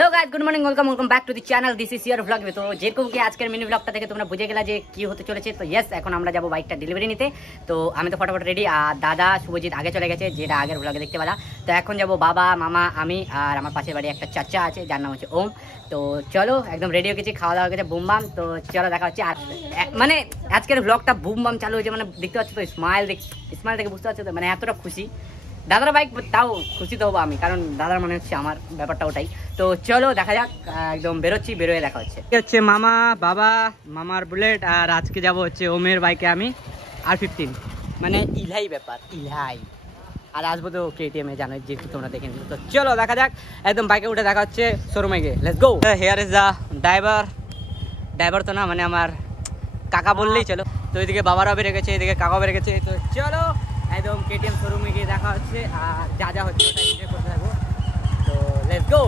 Hello guys, good morning, welcome back to the channel. This is your vlog. तो যেরকম কি আজকের mini ব্লগটা থেকে তোমরা বুঝে গেলা যে কি হতে চলেছে। তো ইয়েস, এখন আমরা যাব বাইকটা ডেলিভারি নিতে। তো আমি তো ফটাফট রেডি, আর দাদা শুভজিৎ আগে চলে গেছে, যেটা আগের ব্লগে দেখতে পেলা। তো এখন যাব বাবা, মামা, আমি আর আমার পাশের বাড়ি একটা চাচা আছে যার নাম হচ্ছে ওম। তো চলো, একদম রেডি হয়ে গেছি, খাওয়া দাওয়া হয়ে গেছে, বুম বাম। তো চলো দেখা হচ্ছে। আর মানে আজকের ব্লগটা বুম বাম চালু হয়েছে, মানে দেখতে পাচ্ছ তো, স্মাইল দেখে বুঝতে পারছো তো, মানে এতটা খুশি। দাদার বাইক, তাও খুশি তো হবো আমি, কারণ দাদার মনে হচ্ছে আমার ব্যাপারটা ওটাই। তো চলো দেখা যাক, একদম বেরোচ্ছি, বেরোয় দেখা হচ্ছে মামা, বাবা, মামার বুলেট, আর আজকে যাব হচ্ছে ওমের বাইকে আমি R15, মানে ইলাই ব্যাপার, ইলাই। আর আসবো তো KTM-এ, জানো যেহেতু তোমরা দেখে নিচ্ছ। তো চলো দেখা যাক, একদম বাইকে উঠে দেখা হচ্ছে শোরুমে গিয়ে। Let's go. Here is the driver তো না, মানে আমার কাকা বললেই চলো। তো এদিকে বাবারাও বেড়ে গেছে, এদিকে কাকাও বেড়ে গেছে। তো চলো একদম KTM শোরুমে গিয়ে দেখা হচ্ছে, আর যা হচ্ছে ওটা এনজয় করতে থাকবো। তো লেটস গো।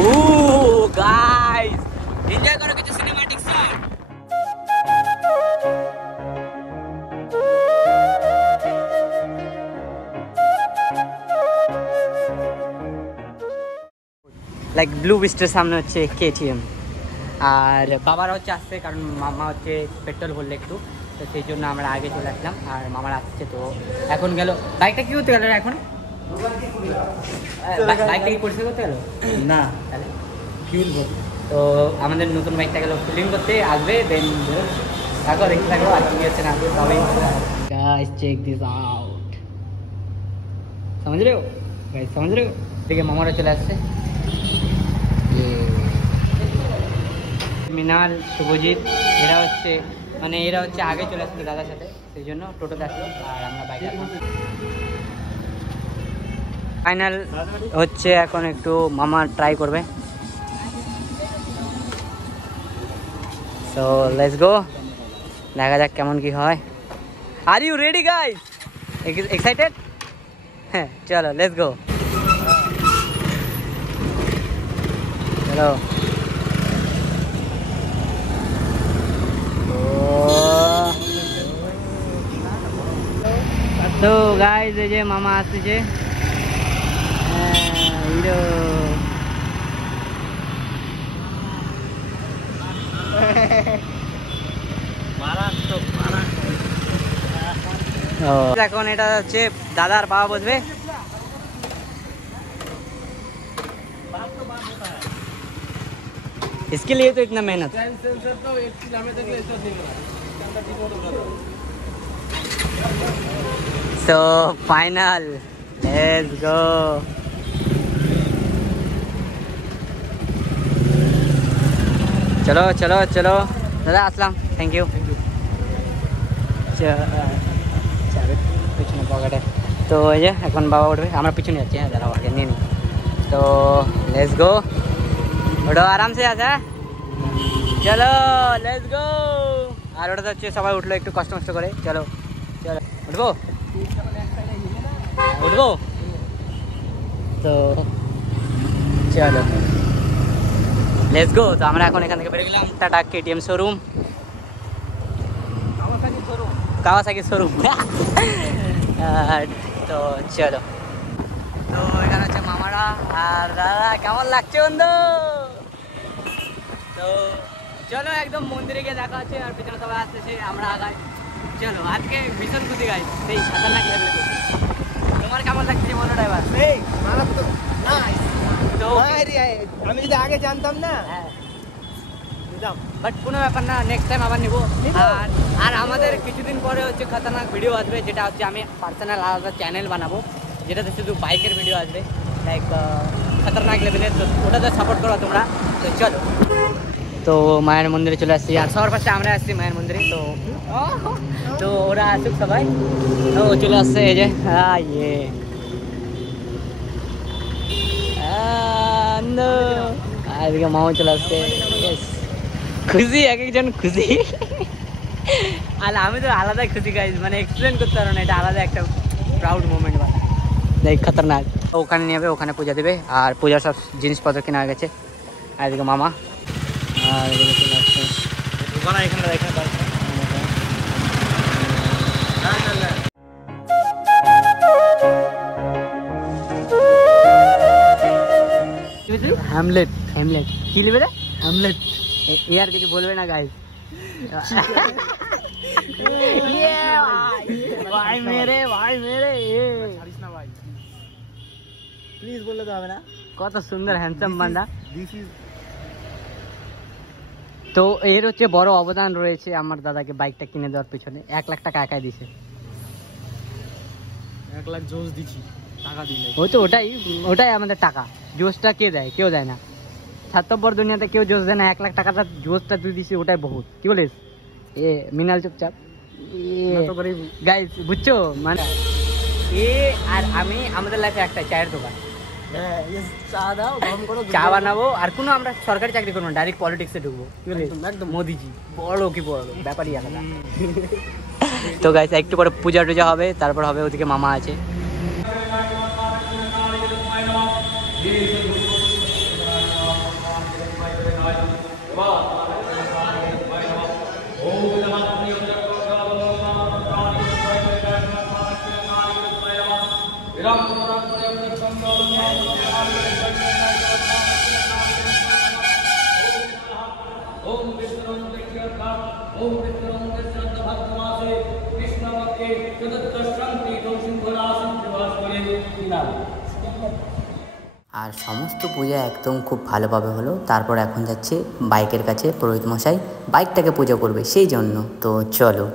ও গাইস, এনজয় করো কিছু সিনেম্যাটিক শট। লাইক ব্লু বিস্টের সামনে হচ্ছে KTM, আর বাবারা হচ্ছে আসছে, কারণ মামা হচ্ছে পেট্রোল ভরলে একটু, তো সেই জন্য আমরা আগে চলে আসলাম। আর মামারা আসছে, তো এখন গেল। বাইকটা কি করতে গেল এখন? বাইকটা কি পরিষ্কার করতে গেল না, তাহলে ফিউল ভরতে। তো আমাদের নতুন বাইকটা গেল ফিলিং করতে, আসবে দেন থাকো, দেখতে থাকো আর কি হচ্ছে না। তবে গাইস চেক দিস আউট, समझ रहे हो गाइस, समझ रहे हो। দেখে মামারা চলে আসছে, মিনাল, শুভজিৎ, এরা হচ্ছে আগে চলে আসলো দাদার সাথে, সেই জন্য টোটোতে আসলো, আর আমরা বাইকে আসলাম। ফাইনাল হচ্ছে এখন একটু মামা ট্রাই করবে। সো লেটস গো, দেখা যাক কেমন কি হয়। Are you ready guys? Excited? হ্যাঁ চলো লেটস গো। চলো। তো গাইস, এই যে মামা আসছে, হিরো। এখন এটা হচ্ছে দাদার বাবা বসবে। इसके लिए तो इतना मेहनत। So final, let's go. चलो चलो चलो दादा, আসলাম, থ্যাংক ইউ। পিছনে পকেটে। তো এই যে এখন বাবা উঠবে, আমরা পিছনে যাচ্ছি। হ্যাঁ দাঁড়াও, আগে নিয়ে নিই। তো লেটস গো, ওটা আরাম সে আছে। চলো লেটস গো। আর ওটা হচ্ছে সবাই উঠলো একটু কষ্ট করে। চলো চলো উঠবো, তো চলো লেটস গো। তো আমরা এখন এখান থেকে বেরিয়ে গেলাম। Tata KTM showroom, Kawasaki showroom. তো চলো, তো এখানে হচ্ছে মামারা আর দাদা। কেমন লাগছে বন্ধু? তো চলো একদম মন্দিরে গিয়ে দেখা হচ্ছে, আর পিছনে সবাই আসতেছে, আমরা আগাই। চলো, আজকে ভীষণ খুশি গাই, সেই খাতারনাক লেভেলে। তোমার কেমন লাগছে বলো ড্রাইভার? তো আমি যদি আগে জানতাম না, হ্যাঁ বাট কোনো ব্যাপার না, নেক্সট টাইম আবার নিবো। আর আমাদের কিছুদিন পরে হচ্ছে খাতারনাক ভিডিও আসবে, যেটা হচ্ছে আমি পার্সোনাল আলাদা চ্যানেল বানাবো, যেটাতে শুধু বাইকের ভিডিও আসবে, লাইক খাতারনাক লেভেলের। তো ওটাতে সাপোর্ট করো তোমরা। তো চলো, তো মায়ের মন্দিরে চলে আসছি, আর সবার পাশে আমরা আসছি মায়ের মন্দিরে। তো ওরা আসুক সবাই। তো চলে আসছে, এই যে ইয়ে এদিকে মাও চলে আসছে। খুশি, এক একজন খুশি। আর আমি তো আলাদাই খুশি গাইজ, মানে এক্সপ্লেন করতে পারো না, এটা আলাদা একটা প্রাউড মোমেন্ট। লাইক খাতারনাক। ওখানে নিয়ে যাবে, ওখানে পূজা দেবে, আর পূজার সব জিনিসপত্র কেনা হয়ে গেছে। আর এদিকে মামা, আর এদিকে চলে আসছে এখানে হ্যামলেট। হেমলেট কি লিবে রে? হ্যামলেট। এ আর কিছু বলবে না গাইস। ভাই মেরে ছাড়িস না ভাই, প্লিজ বললে তো হবে না। কত সুন্দর হ্যান্ডসাম বান্দা। দিস ইজ তো এর হচ্ছে বড় অবদান রয়েছে আমার দাদাকে বাইকটা কিনে দেওয়ার পিছনে। 1 লাখ টাকা একাই দিছে। 1 লাখ জোস দিছি, টাকা দিই নাই। ওই তো ওটাই আমাদের টাকা। জোসটা কে দেয়? কেউ দেয় না। স্বার্থপর দুনিয়াতে কেউ জোস দেয় না। 1 লাখ টাকাটা জোসটা তুই দিছিস, ওটাই বহুত। কি বলিস এ মিনাল? চুপচাপ গাইস, বুঝছো মানে এ আর আমি আমাদের লাইফে একটা চায়ের দোকান, চা দাও, গরম করো, চা বানাবো। আর কোনো আমরা সরকারি চাকরি করবো না, ডাইরেক্ট পলিটিক্সে ঢুকবো। কি বলিস? একদম মোদিজি বড় কি বড় ব্যাপারই আলাদা। তো গাইস একটু পরে পূজা টুজা হবে, তারপর হবে ওদিকে মামা আছে। আর সমস্ত পূজা একদম খুব ভালোভাবে হলো। তারপর এখন যাচ্ছে বাইকের কাছে, পুরোহিত মশাই বাইকটাকে পুজো করবে সেই জন্য। তো চলো।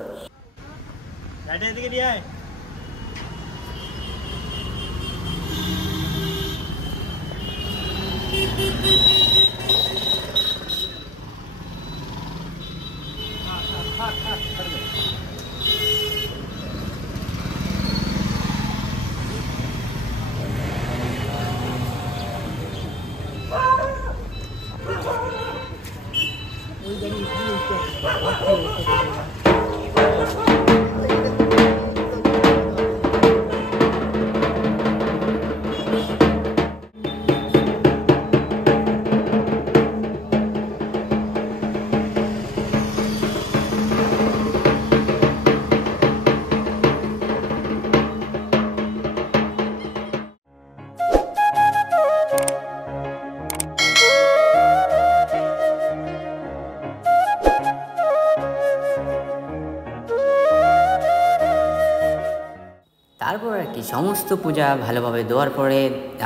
তারপর আর কি সমস্ত পূজা ভালোভাবে দেওয়ার পরে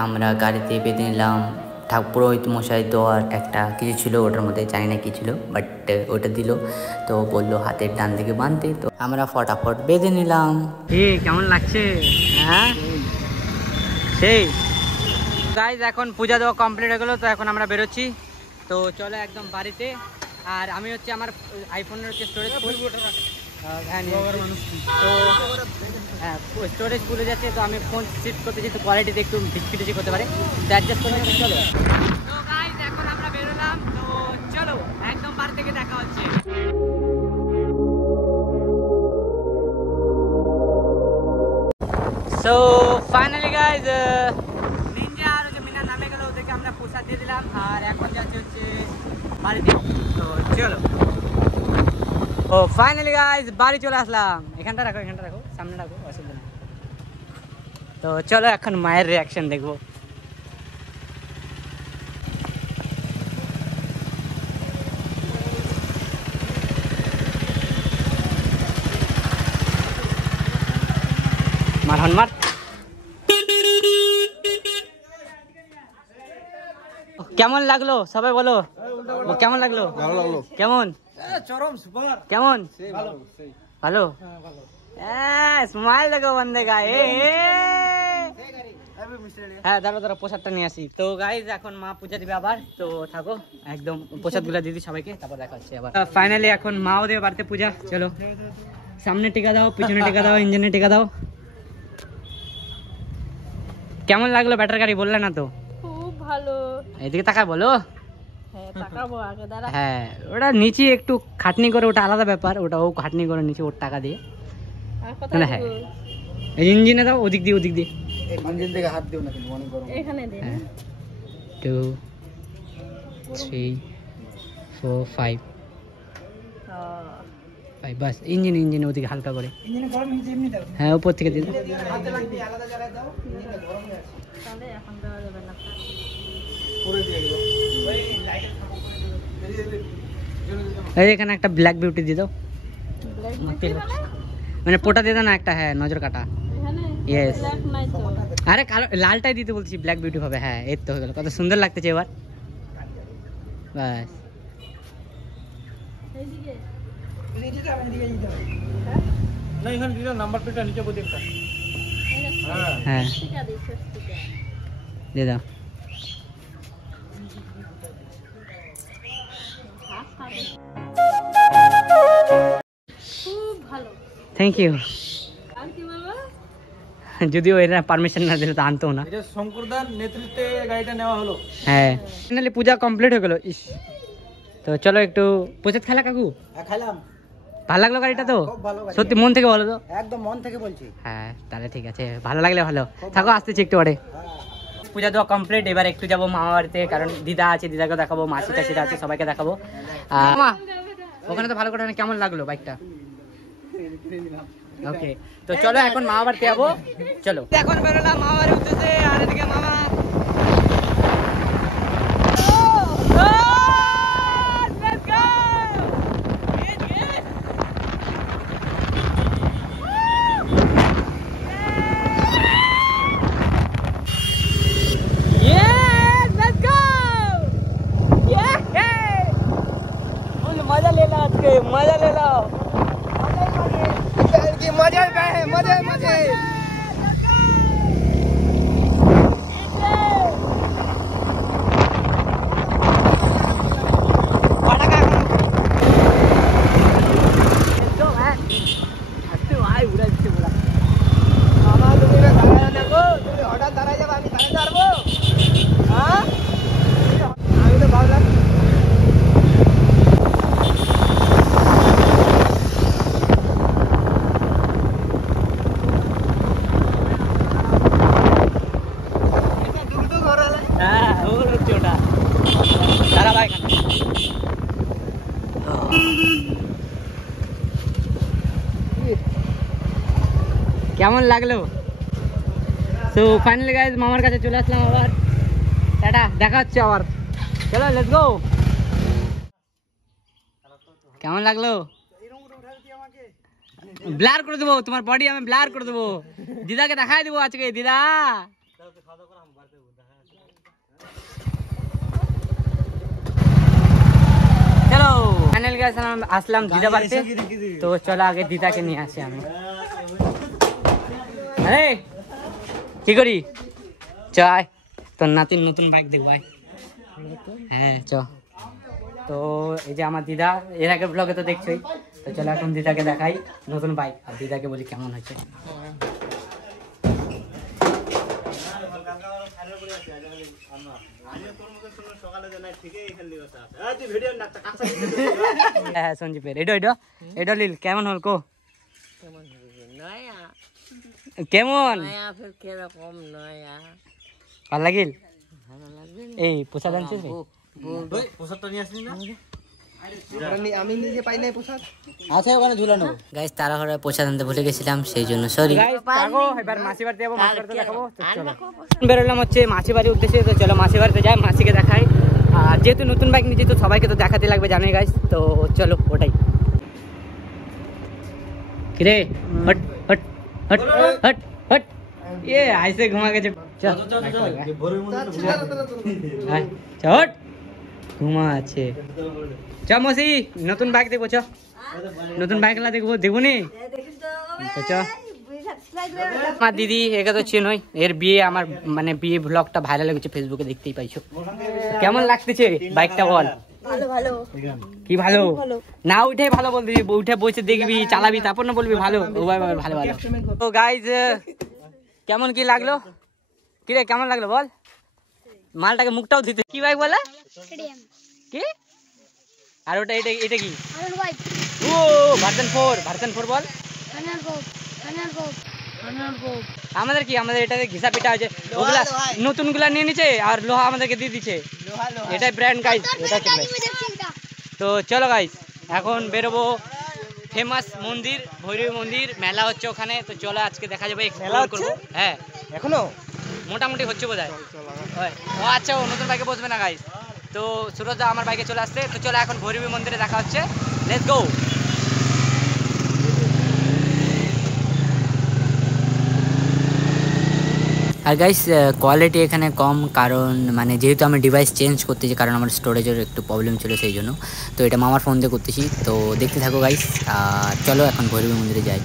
আমরা গাড়িতে বেঁধে নিলাম। পুরোহিত মশাই দেওয়ার একটা কিছু ছিল, ওটার মধ্যে জানি না কী ছিল, বাট ওটা দিল। তো বললো হাতের ডান দিকে বাঁধতে, তো আমরা ফটাফট বেঁধে নিলাম। কেমন লাগছে? হ্যাঁ সেই গাইজ, এখন পূজা দেওয়া কমপ্লিট হয়ে গেলো। তো এখন আমরা বেরোচ্ছি। তো চলো একদম বাড়িতে। আর আমি হচ্ছে আমার আইফোনের হচ্ছে স্টোরেজ ফুল। তো হ্যাঁ, স্টোরেজ ফুলে যাচ্ছে। তো আমি ফোন শিফট করতেছি, তো কোয়ালিটিতে একটু ভিচকিটিচি করতে পারে, তো অ্যাডজাস্ট করে নেবে। চলো তো গাইজ, এখন আমরা বেরোলাম। তো চলো একদম বাড়ি থেকে দেখা হচ্ছে। সো ফাইনালি গাইজ, নিনজা আর যে মিনা নামে গেল, ওদেরকে আমরা প্রসাদ দিয়ে দিলাম। আর এখন যাচ্ছে হচ্ছে বাড়িতে। তো চলো। ও ফাইনালি গাইজ, বাড়ি চলে আসলাম। এখানটা রাখো, সামনে রাখো, অসুবিধা নেই। তো চলো এখন মায়ের রিয়াকশন দেখবো। মার হনমার। কেমন লাগলো সবাই বলো? কেমন লাগলো? ভালো লাগলো। কেমন? চরম সুপার। কেমন? ভালো ভালো। স্মাইল দেখো বন্ধে গা। হ্যাঁ দাঁড়া প্রসাদটা নিয়ে আসি। তো গাইজ এখন মা পূজা দিবে আবার। তো থাকো, একদম প্রসাদ গুলা দিদি সবাইকে, তারপর দেখা হচ্ছে আবার। ফাইনালি এখন মাও দেবে বাড়িতে পূজা। চলো, সামনে টিকা দাও, পিছনে টিকা দাও, ইঞ্জিনে টিকা দাও। কেমন লাগলো ব্যাটার গাড়ি? বললে না তো। খুব ভালো। এদিকে তাকায় বলো। হ্যাঁ, ওটা নিচে একটু খাটনি করে, ওটা আলাদা ব্যাপার। ওটা ও খাটনি করে নিচে ওর টাকা দিয়ে। হ্যাঁ, ইঞ্জিনে দাও, ওদিক দিয়ে ইঞ্জিন থেকে হাত দিও না, কিন্তু অনেক গরম। এখানে দে। 2 3 4 5 বাস। ইঞ্জিন ওদিকে হালকা করে। ইঞ্জিনে গরম নিচে এমনি দাও। হ্যাঁ, উপর থেকে দিন। হাতে লাগবে, আলাদা জায়গায় দাও, ইঞ্জিনটা গরম হয়ে আছে। তাহলে এখন দেওয়া যাবে না। এই এখানে একটা ব্ল্যাক বিউটি দিয়ে দাও, মানে পোটা দিয়ে দাও না একটা, হ্যাঁ নজর কাটা। ইয়েস, আরে কালো লালটাই দিতে বলছি, ব্ল্যাক বিউটি হবে। হ্যাঁ এই তো হয়ে গেল, কত সুন্দর লাগতেছে এবার। বাস হ্যাঁ দিয়ে দাও। Thank you. যদিও এরা পারমিশন না দিলে তো আনতো না। এটা শঙ্করদার নেতৃত্বে গাড়িটা নেওয়া হলো। হ্যাঁ ফাইনালি পূজা কমপ্লিট হয়ে গেল। ইস, তো চলো একটু প্রসাদ খেলা কাকু? খেলাম। ভালো লাগলো গাড়িটা তো? খুব ভালো গাড়ি। সত্যি মন থেকে বলো তো? একদম মন থেকে বলছি। হ্যাঁ তাহলে ঠিক আছে, ভালো লাগলে ভালো থাকো, আসতেছি একটু পরে। পূজা দেওয়া কমপ্লিট, এবার একটু যাবো মামা বাড়িতে, কারণ দিদা আছে, দিদাকে দেখাবো, মাসি টাসিরা আছে, সবাইকে দেখাবো। মা ওখানে তো ভালো করে, কেমন লাগলো বাইকটা? ওকে, তো চলো এখন মামা বাড়িতে যাবো, চলো। এখন বেরোলাম মামা বাড়ির উদ্দেশ্যে, আর এদিকে মামা मजा ले लो, मजा ले लो, मजा मजे मजे। কেমন লাগলো? তো ফাইনালি গাইস মামার কাছে চলে আসলাম আবার, টাটা, দেখা হচ্ছে আবার, চলো লেটস গো। কেমন লাগলো? ব্লার করে দেবো তোমার বডি, আমি ব্লার করে দেবো, দিদাকে দেখাই দেবো আজকে। দিদা চলো ফাইনাল গাইস আসলাম দিদা বাড়িতে, তো চলো আগে দিদাকে নিয়ে আসি আমি। আরে কি করি, চাই তোর নাতির নতুন বাইক দেখবো। হ্যাঁ চ। তো এই যে আমার দিদা, এর আগের ব্লগে তো দেখছোই, তো চলো এখন দিদাকে দেখাই নতুন বাইক, আর দিদাকে বলি কেমন হয়েছে। হ্যাঁ সঞ্জীবের এটা এটা এটা লিল কেমন হল কো? কেমন ভাল লাগিল? এই পোশাক আনছিস? আমি নিজে পাই নাই পোশাক, আছে ওখানে ঝুলানো। গাইস তাড়াহুড়ো পোশাক আনতে ভুলে গেছিলাম, সেই জন্য সরি। এবার মাসি বাড়িতে যাবো, মাসি বাড়িতে দেখাবো, তো চলো বেরোলাম হচ্ছে মাসি বাড়ির উদ্দেশ্যে, তো চলো মাসি বাড়িতে যাই, মাসিকে দেখাই। আর যেহেতু নতুন বাইক নিয়েছি তো সবাইকে তো দেখাতে লাগবে, জানোই গাইস, তো চলো ওটাই। কিরে হট হট হট হট হট, এ আইসে ঘুমা গেছে, চল চট ঘুমা আছে। চ মসি নতুন বাইক দেখবো, চ নতুন বাইক দেখবো, দেখবো নি তো চ। আমার দিদি একে তো চেনই, এর বিয়ে আমার মানে বিয়ে ব্লগটা ভাইরাল হয়ে গেছে ফেসবুকে, দেখতেই পাইছো। কেমন লাগতেছে বাইকটা বল? ভালো ভালো কি ভালো না, উঠে ভালো বলবি, উঠে বসে দেখবি চালাবি, তারপর না বলবি ভালো। ভালো ভালো। তো গাইজ কেমন কি লাগলো, কি রে কেমন লাগলো বল? মালটাকে মুখটাও দিতে, কি বাইক বলে কি? আর ওটা এটা এটা কি? ও ভার্সন 4 বল। আমাদের কি, আমাদের এটাতে ঘিসা পিটা আছে, ওগুলা নতুন গুলা নিয়ে নিচ্ছে আর লোহা আমাদেরকে দিয়ে দিচ্ছে, এটাই ব্র্যান্ড গাইজ, এটা চলবে। তো চলো গাইজ এখন বেরোবো ফেমাস মন্দির, ভৈরবী মন্দির, মেলা হচ্ছে ওখানে, তো চলো আজকে দেখা যাবে। হ্যাঁ এখনো মোটামুটি হচ্ছে বোধ হয়। ও আচ্ছা, ও নতুন বাইকে বসবে না গাইস। তো সুরজদা আমার বাইকে চলে আসছে। তো চলো এখন ভৈরবী মন্দিরে দেখা হচ্ছে, লেটস গো। আর গাইস কোয়ালিটি এখানে কম, কারণ মানে যেহেতু আমি ডিভাইস চেঞ্জ করতেছি, কারণ আমার স্টোরেজের একটু প্রবলেম ছিল সেই জন্য। তো এটা মামার ফোন দিয়ে করতেছি, তো দেখতে থাকো গাইস। আর চলো এখন ভৈরবী মন্দিরে যাই।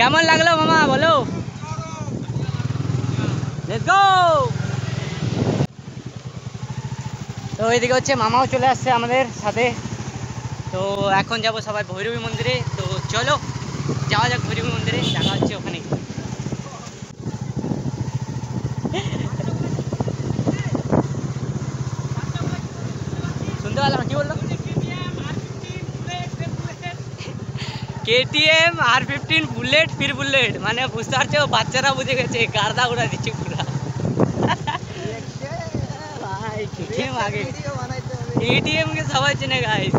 কেমন লাগলো মামা বলো? Let's go. তো এইদিকে হচ্ছে মামাও চলে আসছে আমাদের সাথে। তো এখন যাব সবাই ভৈরবী মন্দিরে। তো চলো যাওয়া যাক ভৈরবী মন্দিরে, দেখা হচ্ছে ওখানে। শুনতে পারলাম কি বললো? KTM R15 বুলেট ফির বুলেট, মানে বুঝতে পারছো, বাচ্চারা বুঝে গেছে, গার্দা উড়া দিচ্ছে পুরা। ভাই KTM আগে, KTM কে সবাই চেনে গাইস।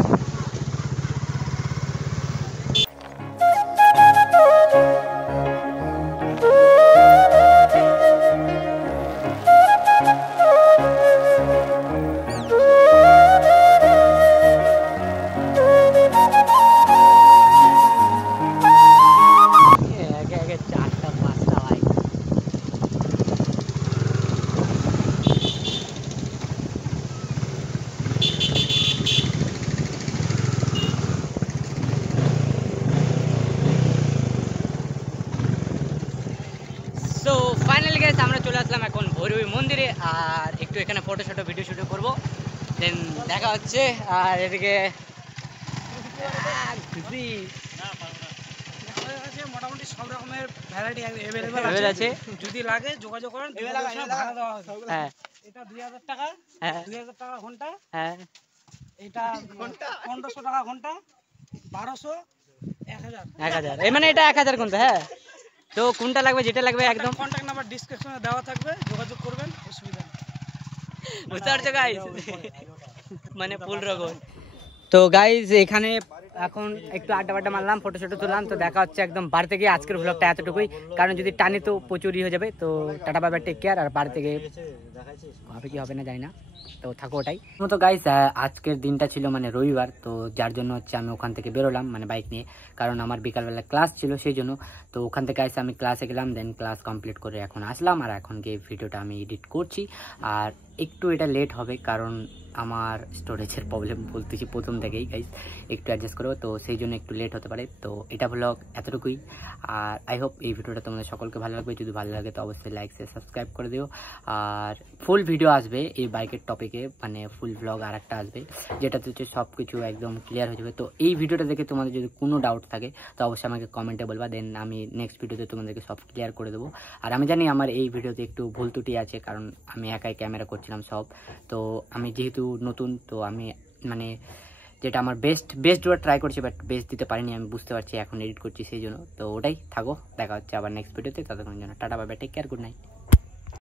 সো ফাইনালি গাইস আমরা চলে আসলাম এখন ভৈরবী মন্দিরে, আর একটু এখানে ফটো শটো ভিডিও শুট করবো, দেন দেখা হচ্ছে। আর এদিকে খুশি মোটামুটি সব রকমের ভ্যারাইটি অ্যাভেলেবল আছে, যদি লাগে যোগাযোগ করেন, ভাড়া দেওয়া হবে। হ্যাঁ, এটা 2000 টাকা, হ্যাঁ 2000 টাকা ঘন্টা, হ্যাঁ, এটা 1500 টাকা ঘন্টা, 1200, 1000। 1000, এই মানে এটা 1000 কোনটা? হ্যাঁ, তো কোনটা লাগবে, যেটা লাগবে একদম কন্ট্যাক্ট নাম্বার ডেসক্রিপশনে দেওয়া থাকবে, যোগাযোগ করবেন, অসুবিধা নেই। বুঝতে পারছো গাইস, মানে ফুল রকম। তো গাইজ এখানে এখন একটু আড্ডা বাড্ডা মারলাম, ফটো শটো তুললাম। তো দেখা হচ্ছে একদম বাড়িতে গিয়ে। আজকের ব্লগটা এতটুকুই, কারণ যদি টানি তো প্রচুরই হয়ে যাবে। তো tata bye bye, take care. আর বাড়িতে গিয়ে হবে কি হবে না জানি না, তো থাকো ওটাই। তো গাইজ আজকের দিনটা ছিল মানে রবিবার, তো যার জন্য হচ্ছে আমি ওখান থেকে বেরোলাম মানে বাইক নিয়ে, কারণ আমার বিকালবেলা ক্লাস ছিল সেই জন্য। তো ওখান থেকে এসে আমি ক্লাসে গেলাম, দেন ক্লাস কমপ্লিট করে এখন আসলাম। আর এখন গিয়ে ভিডিওটা আমি এডিট করছি, আর একটু এটা লেট হবে, কারণ আমার স্টোরেজের প্রবলেম বলতেছি প্রথম থেকেই গাইজ, একটু অ্যাডজাস্ট করো, তো সেই জন্য একটু লেট হতে পারে। তো এটা ব্লগ এতটুকুই, আর আই হোপ এই ভিডিওটা তোমাদের সকলকে ভালো লাগবে। যদি ভালো লাগে তো অবশ্যই লাইক শেয়ার সাবস্ক্রাইব করে দিও। আর ফুল ভিডিও আসবে এই বাইকের টপিকে, মানে ফুল ব্লগ আর একটা আসবে, যেটাতে হচ্ছে সব কিছু একদম ক্লিয়ার হয়ে যাবে। তো এই ভিডিওটা দেখে তোমাদের যদি কোনো ডাউট থাকে তো অবশ্যই আমাকে কমেন্টে বলবা, দেন আমি নেক্সট ভিডিওতে তোমাদেরকে সব ক্লিয়ার করে দেবো। আর আমি জানি আমার এই ভিডিওতে একটু ভুল ত্রুটি আছে, কারণ আমি একাই ক্যামেরা করছিলাম সব। তো আমি যেহেতু নতুন, তো আমি মানে যেটা আমার বেস্ট দেওয়ার ট্রাই করছি, বাট বেস্ট দিতে পারিনি, আমি বুঝতে পারছি, এখন এডিট করছি সেই জন্য। তো ওটাই, থাকো, দেখা হচ্ছে আবার নেক্সট ভিডিওতে। ততক্ষণের জন্য tata bye bye, take care, good night.